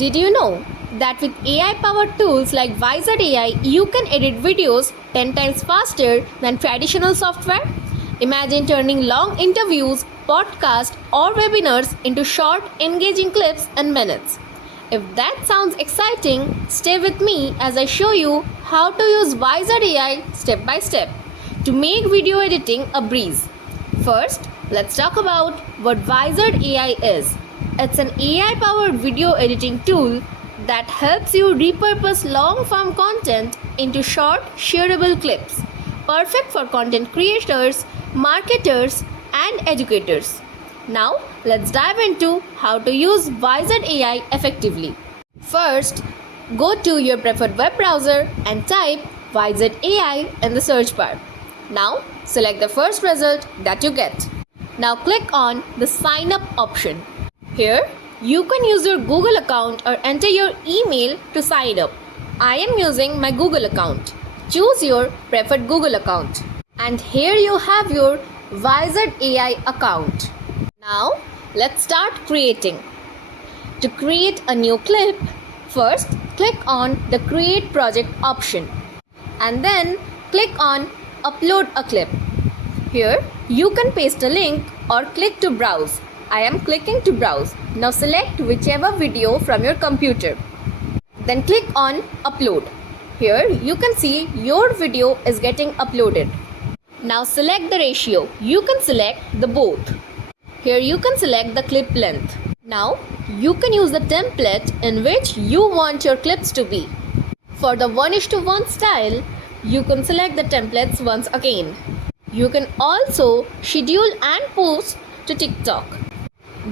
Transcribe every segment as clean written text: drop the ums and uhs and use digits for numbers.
Did you know that with AI powered tools like Vizard AI, you can edit videos 10 times faster than traditional software? Imagine turning long interviews, podcasts, or webinars into short, engaging clips in minutes. If that sounds exciting, stay with me as I show you how to use Vizard AI step by step to make video editing a breeze. First, let's talk about what Vizard AI is. It's an AI-powered video editing tool that helps you repurpose long-form content into short, shareable clips, perfect for content creators, marketers, and educators. Now, let's dive into how to use Vizard AI effectively. First, go to your preferred web browser and type Vizard AI in the search bar. Now, select the first result that you get. Now click on the sign up option. Here, you can use your Google account or enter your email to sign up. I am using my Google account. Choose your preferred Google account. And here you have your Vizard AI account. Now, let's start creating. To create a new clip, first click on the Create Project option and then click on Upload a clip. Here, you can paste a link or click to browse. I am clicking to browse. Now select whichever video from your computer. Then click on Upload. Here you can see your video is getting uploaded. Now select the ratio. You can select the both. Here you can select the clip length. Now you can use the template in which you want your clips to be. For the 1:1 style, you can select the templates once again. You can also schedule and post to TikTok.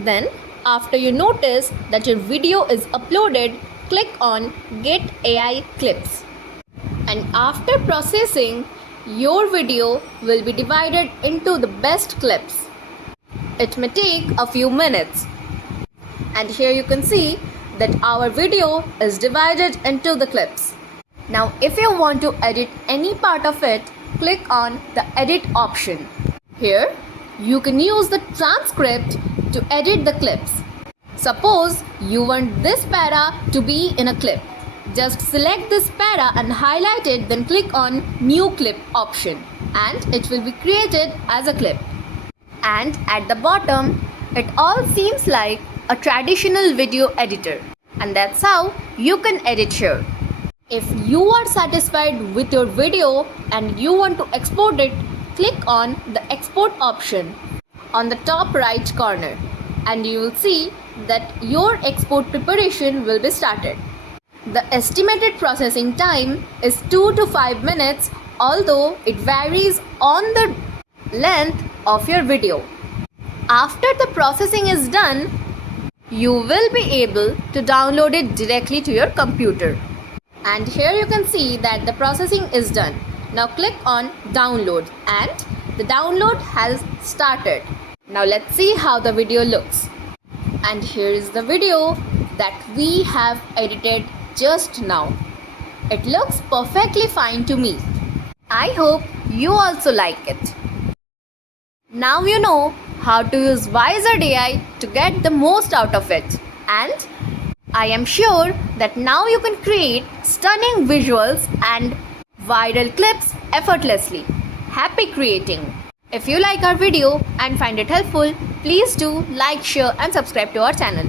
Then, after you notice that your video is uploaded, click on Get AI Clips. And after processing, your video will be divided into the best clips. It may take a few minutes. And here you can see that our video is divided into the clips. Now, if you want to edit any part of it, click on the Edit option. Here, you can use the transcript to edit the clips. Suppose you want this para to be in a clip. Just select this para and highlight it, then click on New Clip option and it will be created as a clip. And at the bottom, it all seems like a traditional video editor. And that's how you can edit here. If you are satisfied with your video and you want to export it, click on the Export option on the top right corner and you will see that your export preparation will be started. The estimated processing time is 2 to 5 minutes, although it varies on the length of your video. After the processing is done, you will be able to download it directly to your computer. And here you can see that the processing is done. Now click on Download and the download has started. Now let's see how the video looks. And here is the video that we have edited just now. It looks perfectly fine to me. I hope you also like it. Now you know how to use Vizard AI to get the most out of it. And I am sure that now you can create stunning visuals and viral clips effortlessly. Happy creating! If you like our video and find it helpful, please do like, share and subscribe to our channel.